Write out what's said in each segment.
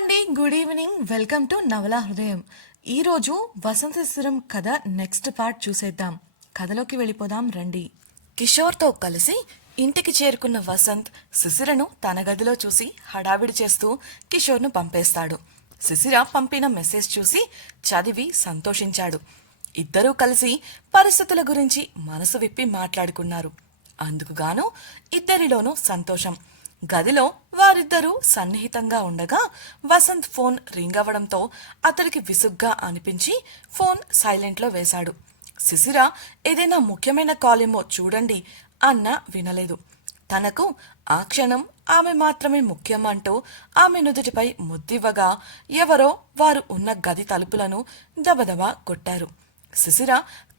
అండి, good evening. Welcome to నవల హృదయం. ఈరోజు వసంత శిశిరం కథ నెక్స్ట్ పార్ట్ చూసేద్దాం. కథలోకి వెళ్ళిపోదాం రండి. కిషోర్తో కలిసి ఇంటికి చేరుకున్న వసంత్ శిశిరను తన గదిలో చూసి హడావిడి చేస్తూ కిషోర్ను పంపేస్తాడు. శిశిర పంపిన మెసేజ్ చూసి చదివి సంతోషించాడు. ఇద్దరూ కలిసి పరిస్థితుల గురించి మనసు విప్పి మాట్లాడుకున్నారు. అందుకుగాను ఇద్దరిలోనూ సంతోషం. గదిలో వారిద్దరూ సన్నిహితంగా ఉండగా వసంత్ ఫోన్ రింగ్ అవ్వడంతో అతడికి విసుగ్గా అనిపించి ఫోన్ సైలెంట్లో వేశాడు. శిశిర ఏదైనా ముఖ్యమైన కాల్ ఏమో చూడండి అన్నా వినలేదు. తనకు ఆ క్షణం ఆమె మాత్రమే ముఖ్యం అంటూ ఆమె నుదుటిపై ముద్దివ్వగా ఎవరో వారు ఉన్న గది తలుపులను దబదబా కొట్టారు. శిశిర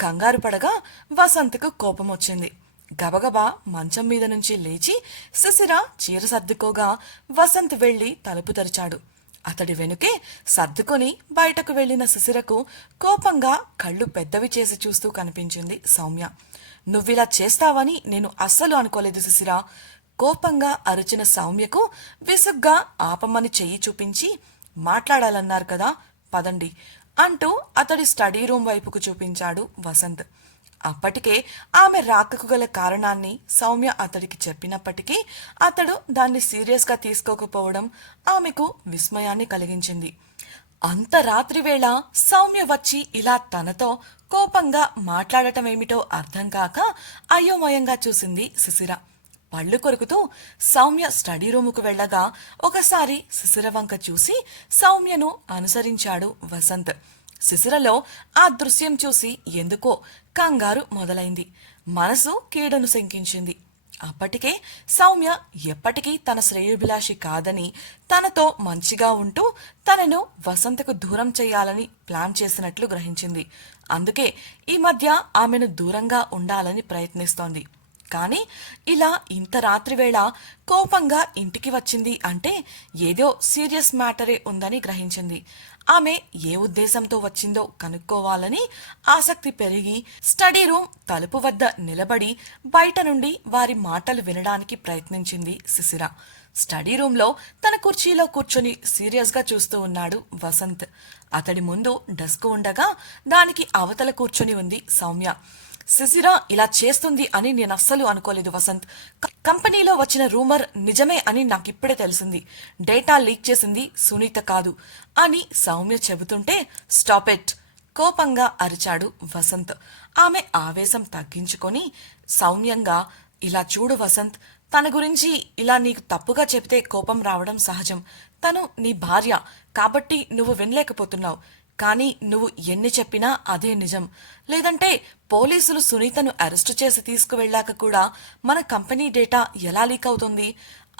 కంగారు పడగా వసంత్కు కోపం వచ్చింది. గబగబా మంచం మీద నుంచి లేచి శిశిర చీర సర్దుకోగా వసంత్ వెళ్లి తలుపు తెరిచాడు. అతడి వెనుకే సర్దుకొని బయటకు వెళ్లిన శిశిరకు కోపంగా కళ్ళు పెద్దవి చేసి చూస్తూ కనిపించింది సౌమ్య. నువ్విలా చేస్తావని నేను అస్సలు అనుకోలేదు శిశిర. కోపంగా అరిచిన సౌమ్యకు విసుగ్గా ఆపమని చెయ్యి చూపించి, మాట్లాడాలన్నారు కదా, పదండి అంటూ అతడి స్టడీ రూమ్ వైపుకు చూపించాడు వసంత్. అప్పటికే ఆమె రాకకు గల కారణాన్ని సౌమ్య అతడికి చెప్పినప్పటికీ అతడు దాన్ని సీరియస్గా తీసుకోకపోవడం ఆమెకు విస్మయాన్ని కలిగించింది. అంత రాత్రివేళ సౌమ్య వచ్చి ఇలా తనతో కోపంగా మాట్లాడటమేమిటో అర్థం కాక అయోమయంగా చూసింది శిశిర. పళ్ళు కొరుకుతూ సౌమ్య స్టడీ రూముకు వెళ్లగా ఒకసారి శిశిర వంక చూసి సౌమ్యను అనుసరించాడు వసంత్. శిశిరలో ఆ దృశ్యం చూసి ఎందుకో కంగారు మొదలైంది. మనసు కీడను శంకించింది. అప్పటికే సౌమ్య ఎప్పటికీ తన శ్రేయోభిలాషి కాదని, తనతో మంచిగా ఉంటూ తనను వసంతకు దూరం చేయాలని ప్లాన్ చేసినట్లు గ్రహించింది. అందుకే ఈ మధ్య ఆమెను దూరంగా ఉండాలని ప్రయత్నిస్తోంది. కానీ ఇలా ఇంత రాత్రివేళ కోపంగా ఇంటికి వచ్చింది అంటే ఏదో సీరియస్ మ్యాటరే ఉందని గ్రహించింది. ఆమె ఏ ఉద్దేశంతో వచ్చిందో కనుక్కోవాలని ఆసక్తి పెరిగి స్టడీ రూమ్ తలుపు వద్ద నిలబడి బయట నుండి వారి మాటలు వినడానికి ప్రయత్నించింది శిశిర. స్టడీ రూంలో తన కుర్చీలో కూర్చొని సీరియస్గా చూస్తూ ఉన్నాడు వసంత్. అతడి ముందు డెస్క్ ఉండగా దానికి అవతల కూర్చొని ఉంది సౌమ్య. శిశిర ఇలా చేస్తుంది అని నేను అస్సలు అనుకోలేదు వసంత్. కంపెనీలో వచ్చిన రూమర్ నిజమే అని నాకిప్పుడే తెలిసింది. డేటా లీక్ చేసింది సునీత కాదు అని సౌమ్య చెబుతుంటే స్టాప్ ఇట్ కోపంగా అరిచాడు వసంత్. ఆమె ఆవేశం తగ్గించుకొని సౌమ్యంగా, ఇలా చూడు వసంత్, తన గురించి ఇలా నీకు తప్పుగా చెబితే కోపం రావడం సహజం. తను నీ భార్య కాబట్టి నువ్వు వినలేకపోతున్నావు. కానీ నువ్వు ఎన్ని చెప్పినా అదే నిజం. లేదంటే పోలీసులు సునీతను అరెస్టు చేసి తీసుకువెళ్ళాక కూడా మన కంపెనీ డేటా ఎలా లీక్ అవుతుంది?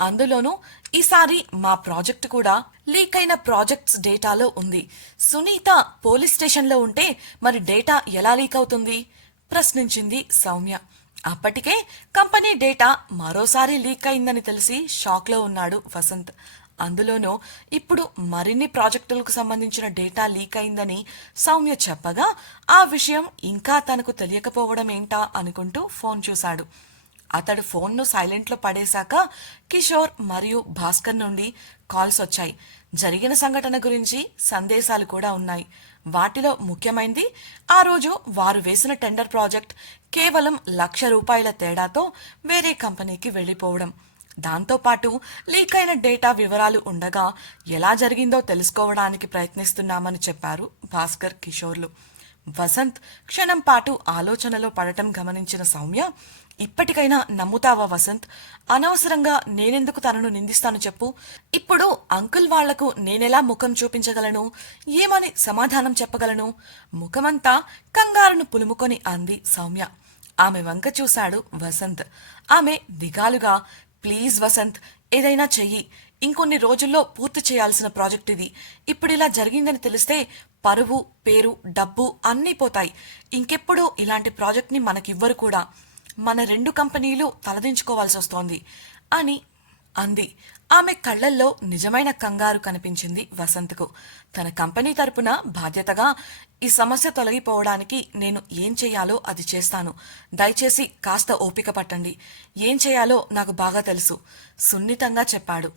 అందులోనూ ఈసారి మా ప్రాజెక్టు కూడా లీక్ అయిన ప్రాజెక్ట్స్ డేటాలో ఉంది. సునీత పోలీస్ స్టేషన్లో ఉంటే మరి డేటా ఎలా లీక్ అవుతుంది? ప్రశ్నించింది సౌమ్య. అప్పటికే కంపెనీ డేటా మరోసారి లీక్ అయిందని తెలిసి షాక్లో ఉన్నాడు వసంత్. అందులోనూ ఇప్పుడు మరిన్ని ప్రాజెక్టులకు సంబంధించిన డేటా లీక్ అయిందని సౌమ్య చెప్పగా ఆ విషయం ఇంకా తనకు తెలియకపోవడం ఏంటా అనుకుంటూ ఫోన్ చూశాడు. అతడు ఫోన్ను సైలెంట్లో పడేశాక కిషోర్ మరియు భాస్కర్ నుండి కాల్స్ వచ్చాయి. జరిగిన సంఘటన గురించి సందేశాలు కూడా ఉన్నాయి. వాటిలో ముఖ్యమైనది ఆ రోజు వారు వేసిన టెండర్ ప్రాజెక్ట్ కేవలం ₹1,00,000 తేడాతో వేరే కంపెనీకి వెళ్లిపోవడం. దాంతోపాటు లీక్ అయిన డేటా వివరాలు ఉండగా ఎలా జరిగిందో తెలుసుకోవడానికి ప్రయత్నిస్తున్నామని చెప్పారు భాస్కర్, కిషోర్లు. వసంత్ క్షణం పాటు ఆలోచనలో పడటం గమనించిన సౌమ్య, ఇప్పటికైనా నమ్ముతావా వసంత్? అనవసరంగా నేనెందుకు తనను నిందిస్తాను చెప్పు? ఇప్పుడు అంకుల్ వాళ్లకు నేనెలా ముఖం చూపించగలను? ఏమని సమాధానం చెప్పగలను? ముఖమంతా కంగారును పులుముకొని అంది సౌమ్య. ఆమె వంక చూశాడు వసంత్. ఆమె దిగాలుగా, ప్లీజ్ వసంత్, ఏదైనా చెయ్యి. ఇంకొన్ని రోజుల్లో పూర్తి చేయాల్సిన ప్రాజెక్ట్ ఇది. ఇప్పుడు ఇలా జరిగిందని తెలిస్తే పరువు, పేరు, డబ్బు అన్నీ పోతాయి. ఇంకెప్పుడు ఇలాంటి ప్రాజెక్ట్ని మనకివ్వరు కూడా. మన 2 కంపెనీలు తలదించుకోవాల్సి వస్తోంది అని అంది. ఆమె కళ్లల్లో నిజమైన కంగారు కనిపించింది వసంత్కు. తన కంపెనీ తరపున బాధ్యతగా ఈ సమస్య తొలగిపోవడానికి నేను ఏం చేయాలో అది చేస్తాను. దయచేసి కాస్త ఓపిక పట్టండి. ఏం చేయాలో నాకు బాగా తెలుసు సున్నితంగా చెప్పాడు.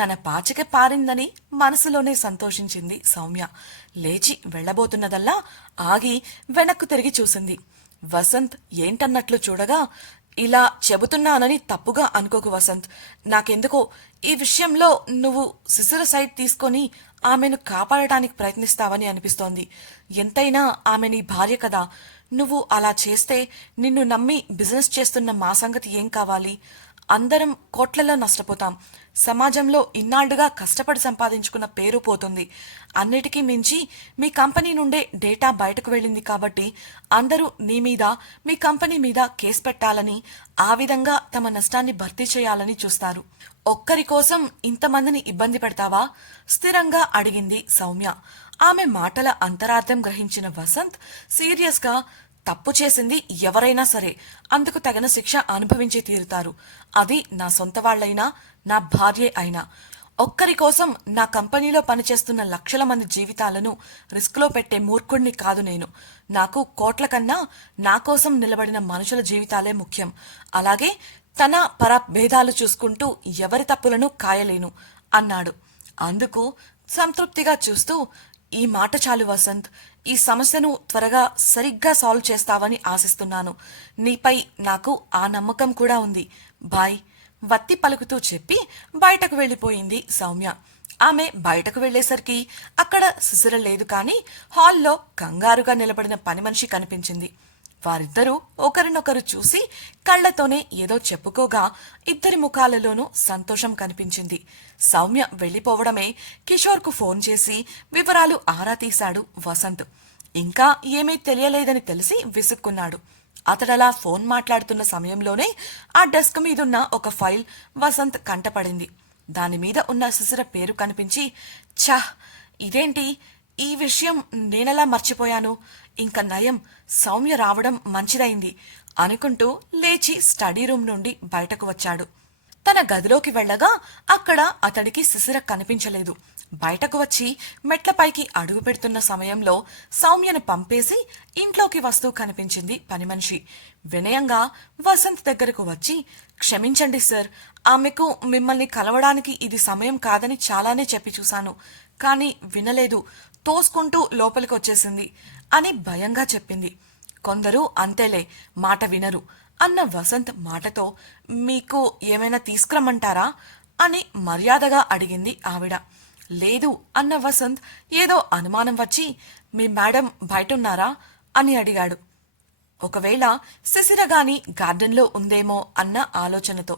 తన పాచిక పారిందని మనసులోనే సంతోషించింది సౌమ్య. లేచి వెళ్లబోతున్నదల్లా ఆగి వెనక్కు తిరిగి చూసింది. వసంత్ ఏంటన్నట్లు చూడగా, ఇలా చెబుతున్నానని తప్పుగా అనుకోకు వసంత్. నాకెందుకో ఈ విషయంలో నువ్వు శిశిర సైడ్ తీసుకొని ఆమెను కాపాడటానికి ప్రయత్నిస్తావని అనిపిస్తోంది. ఎంతైనా ఆమె నీ భార్య కదా. నువ్వు అలా చేస్తే నిన్ను నమ్మి బిజినెస్ చేస్తున్న మా సంగతి ఏం కావాలి? అందరం కోట్లలో నష్టపోతాం. సమాజంలో ఇన్నాళ్లుగా కష్టపడి సంపాదించుకున్న పేరు పోతుంది. అన్నిటికీ మించి మీ కంపెనీ నుండే డేటా బయటకు వెళ్ళింది కాబట్టి అందరూ నీ మీద, మీ కంపెనీ మీద కేసు పెట్టాలని, ఆ విధంగా తమ నష్టాన్ని భర్తీ చేయాలని చూస్తారు. ఒక్కరి కోసం ఇంతమందిని ఇబ్బంది పెడతావా? స్థిరంగా అడిగింది సౌమ్య. ఆమె మాటల అంతరార్థం గ్రహించిన వసంత్ సీరియస్ గా, తప్పు చేసింది ఎవరైనా సరే అందుకు తగిన శిక్ష అనుభవించి తీరుతారు. అది నా సొంత వాళ్లైనా, నా భార్యే అయినా. ఒక్కరి కోసం నా కంపెనీలో పనిచేస్తున్న లక్షల మంది జీవితాలను రిస్క్లో పెట్టే మూర్ఖుణ్ణి కాదు నేను. నాకు కోట్ల కన్నా నా కోసం నిలబడిన మనుషుల జీవితాలే ముఖ్యం. అలాగే తన పర భేదాలు చూసుకుంటూ ఎవరి తప్పులను కాయలేను అన్నాడు. అందుకు సంతృప్తిగా చూస్తూ, ఈ మాట చాలు వసంత్. ఈ సమస్యను త్వరగా సరిగ్గా సాల్వ్ చేస్తావని ఆశిస్తున్నాను. నీపై నాకు ఆ నమ్మకం కూడా ఉంది. బాయ్ వత్తి పలుకుతూ చెప్పి బయటకు వెళ్లిపోయింది సౌమ్య. ఆమె బయటకు వెళ్లేసరికి అక్కడ శిశిర లేదు, కానీ హాల్లో కంగారుగా నిలబడిన పని మనిషి కనిపించింది. వారిద్దరూ ఒకరినొకరు చూసి కళ్లతోనే ఏదో చెప్పుకోగా ఇద్దరి ముఖాలలోనూ సంతోషం కనిపించింది. సౌమ్య వెళ్లిపోవడమే కిషోర్కు ఫోన్ చేసి వివరాలు ఆరా తీశాడు వసంత్. ఇంకా ఏమీ తెలియలేదని తెలిసి విసుక్కున్నాడు. అతడలా ఫోన్ మాట్లాడుతున్న సమయంలోనే ఆ డెస్క్ మీదున్న ఒక ఫైల్ వసంత్ కంటపడింది. దానిమీద ఉన్న శిశిర పేరు కనిపించి, ఛ, ఇదేంటి, ఈ విషయం నేనెలా మర్చిపోయాను? ఇంక నయం, సౌమ్య రావడం మంచిదైంది అనుకుంటూ లేచి స్టడీ రూమ్ నుండి బయటకు వచ్చాడు. తన గదిలోకి వెళ్లగా అక్కడ అతడికి శిశిర కనిపించలేదు. బయటకు వచ్చి మెట్లపైకి అడుగు పెడుతున్న సమయంలో సౌమ్యను పంపేసి ఇంట్లోకి వస్తూ కనిపించింది పని మనిషి. వినయంగా వసంత్ దగ్గరకు వచ్చి, క్షమించండి సార్, ఆమెకు మిమ్మల్ని కలవడానికి ఇది సమయం కాదని చాలానే చెప్పి చూశాను, కానీ వినలేదు, తోసుకుంటూ లోపలికి వచ్చేసింది అని భయంగా చెప్పింది. కొందరు అంతేలే, మాట వినరు అన్న వసంత్ మాటతో, మీకు ఏమైనా తీసుకురమ్మంటారా అని మర్యాదగా అడిగింది ఆవిడ. లేదు అన్న వసంత్ ఏదో అనుమానం వచ్చి, మీ మేడం బయటున్నారా అని అడిగాడు. ఒకవేళ శిశిర గాని గార్డెన్లో ఉందేమో అన్న ఆలోచనతో.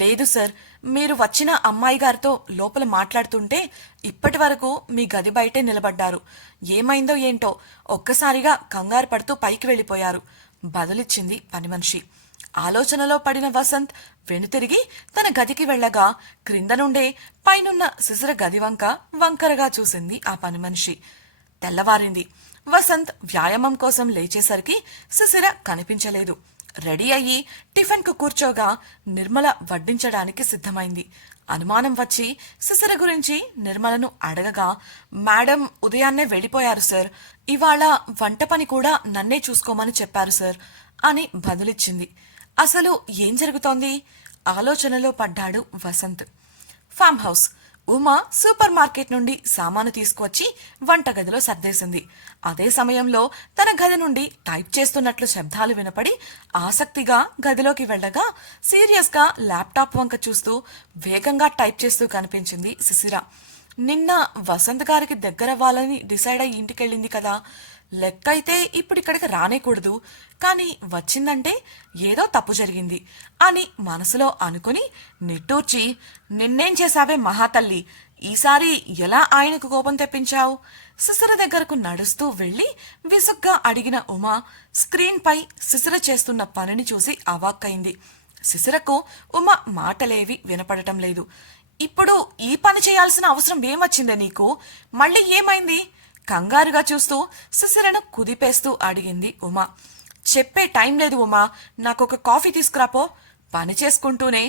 లేదు సార్, మీరు వచ్చిన అమ్మాయి గారితో లోపల మాట్లాడుతుంటే ఇప్పటి వరకు మీ గది బయటే నిలబడ్డారు. ఏమైందో ఏంటో ఒక్కసారిగా కంగారు పడుతూ పైకి వెళ్లిపోయారు బదులిచ్చింది పని మనిషి. ఆలోచనలో పడిన వసంత్ వెనుతిరిగి తన గదికి వెళ్లగా క్రింద నుండే పైనున్న శిశిర గది వంకరగా చూసింది ఆ పని మనిషి. తెల్లవారింది. వసంత్ వ్యాయామం కోసం లేచేసరికి శిశిర కనిపించలేదు. రెడీ అయ్యి టిఫిన్ కు కూర్చోగా నిర్మల వడ్డించడానికి సిద్ధమైంది. అనుమానం వచ్చి శిశిర గురించి నిర్మలను అడగగా, మేడం ఉదయాన్నే వెళ్ళిపోయారు సార్, ఇవాళ వంట పని కూడా నన్నే చూసుకోమని చెప్పారు సార్ అని బదులిచ్చింది. అసలు ఏం జరుగుతోంది? ఆలోచనలో పడ్డాడు Vasanth. Farm house. Uma super market నుండి సామాను తీసుకువచ్చి వంటగదిలో సర్దేసింది. అదే సమయంలో తన గది నుండి టైప్ చేస్తున్నట్లు శబ్దాలు వినపడి ఆసక్తిగా గదిలోకి వెళ్లగా సీరియస్ గా ల్యాప్టాప్ వంక చూస్తూ వేగంగా టైప్ చేస్తూ కనిపించింది శిశిర. నిన్న వసంత్ గారికి దగ్గరవ్వాలని డిసైడ్ అయ్యి ఇంటికెళ్ళింది కదా, లెక్కైతే ఇప్పుడిక్కడికి రానేకూడదు, కానీ వచ్చిందంటే ఏదో తప్పు జరిగింది అని మనసులో అనుకుని నిట్టూర్చి, నిన్నేం చేశావే మహాతల్లి, ఈసారి ఎలా ఆయనకు కోపం తెప్పించావు? శిశిర దగ్గరకు నడుస్తూ వెళ్లి విసుగ్గా అడిగిన ఉమా స్క్రీన్ పై శిశిర చేస్తున్న పనిని చూసి అవాక్కైంది. శిశిరకు ఉమా మాటలేవి వినపడటం లేదు. ఇప్పుడు ఈ పని చేయాల్సిన అవసరం ఏమొచ్చిందే నీకు? మళ్ళీ ఏమైంది? కంగారుగా చూస్తూ శిశిరను కుదిపేస్తూ అడిగింది ఉమా. చెప్పే టైం లేదు ఉమా, నాకొక కాఫీ తీసుకురాపో. పని చేసుకుంటూనే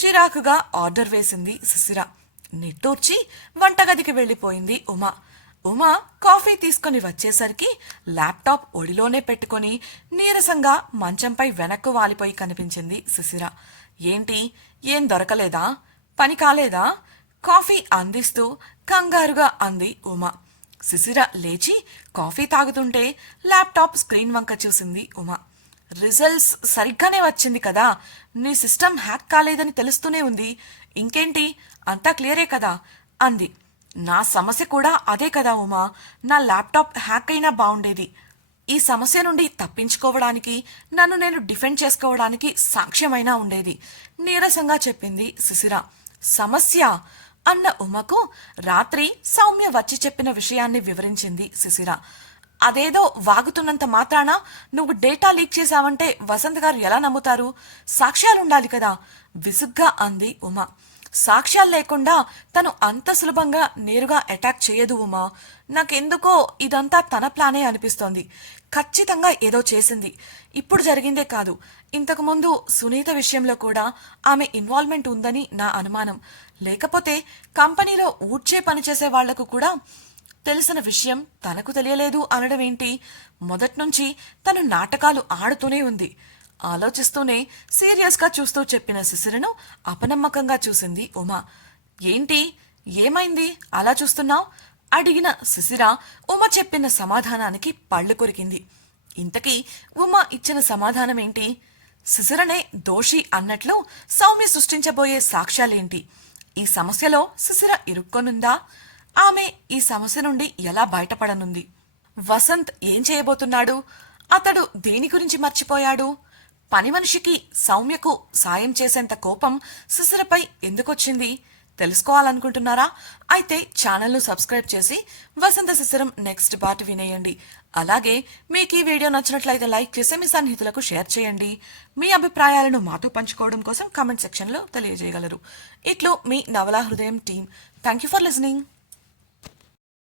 చిరాకుగా ఆర్డర్ వేసింది శిశిర. నిట్టూర్చి వంటగదికి వెళ్లిపోయింది ఉమా. ఉమా కాఫీ తీసుకుని వచ్చేసరికి ల్యాప్టాప్ ఒడిలోనే పెట్టుకుని నీరసంగా మంచంపై వెనక్కు వాలిపోయి కనిపించింది శిశిర. ఏంటి, ఏం దొరకలేదా? పని కాలేదా? కాఫీ అందిస్తూ కంగారుగా అంది ఉమ. శిశిర లేచి కాఫీ తాగుతుంటే ల్యాప్టాప్ స్క్రీన్ వంక చూసింది ఉమ. రిజల్ట్స్ సరిగ్గానే వచ్చింది కదా, నీ సిస్టమ్ హ్యాక్ కాలేదని తెలుస్తూనే ఉంది, ఇంకేంటి అంతా క్లియరే కదా అంది. నా సమస్య కూడా అదే కదా ఉమా, నా ల్యాప్టాప్ హ్యాక్ అయినా బాగుండేది. ఈ సమస్య నుండి తప్పించుకోవడానికి, నన్ను నేను డిఫెండ్ చేసుకోవడానికి సాక్ష్యమైనా ఉండేది, నీరసంగా చెప్పింది శిశిర. సమస్య అన్న ఉమకు రాత్రి సౌమ్య వచ్చి చెప్పిన విషయాన్ని వివరించింది శిశిర. అదేదో వాగుతున్నంత మాత్రాన నువ్వు డేటా లీక్ చేశావంటే వసంత్ గారు ఎలా నమ్ముతారు? సాక్ష్యాలుండాలి కదా విసుగ్గా అంది ఉమ. సాక్ష్యాలు లేకుండా తను అంత సులభంగా నేరుగా అటాక్ చేయదు ఉమా. నాకెందుకో ఇదంతా తన ప్లానే అనిపిస్తోంది. ఖచ్చితంగా ఏదో చేసింది. ఇప్పుడు జరిగిందే కాదు, ఇంతకుముందు సునీత విషయంలో కూడా ఆమె ఇన్వాల్వ్మెంట్ ఉందని నా అనుమానం. లేకపోతే కంపెనీలో ఊడ్చే పనిచేసే వాళ్లకు కూడా తెలిసిన విషయం తనకు తెలియలేదు అనడం ఏంటి? మొదట్నుంచి తను నాటకాలు ఆడుతూనే ఉంది. ఆలోచిస్తూనే సీరియస్గా చూస్తూ చెప్పిన శిశిరను అపనమ్మకంగా చూసింది ఉమ. ఏంటి, ఏమైంది అలా చూస్తున్నావు అడిగిన శిశిర ఉమ చెప్పిన సమాధానానికి పళ్ళు కొరికింది. ఇంతకీ ఉమ ఇచ్చిన సమాధానం ఏంటి? శిశిరనే దోషి అన్నట్లు సౌమ్య సృష్టించబోయే సాక్ష్యాలేంటి? ఈ సమస్యలో శిశిర ఇరుక్కొనుందా? ఆమె ఈ సమస్య నుండి ఎలా బయటపడనుంది? వసంత్ ఏం చేయబోతున్నాడు? అతడు దేని గురించి మర్చిపోయాడు? పని మనిషికి సౌమ్యకు సాయం చేసేంత కోపం శిశిరపై ఎందుకొచ్చింది? తెలుసుకోవాలనుకుంటున్నారా? అయితే ఛానల్ను సబ్స్క్రైబ్ చేసి వసంత శిశిరం నెక్స్ట్ పార్ట్ వినేయండి. అలాగే మీకు ఈ వీడియో నచ్చినట్లయితే లైక్ చేసి మీ సన్నిహితులకు షేర్ చేయండి. మీ అభిప్రాయాలను మాతో పంచుకోవడం కోసం కామెంట్ సెక్షన్లో తెలియజేయగలరు. ఇట్లు మీ నవలా హృదయం team. Thank you for listening.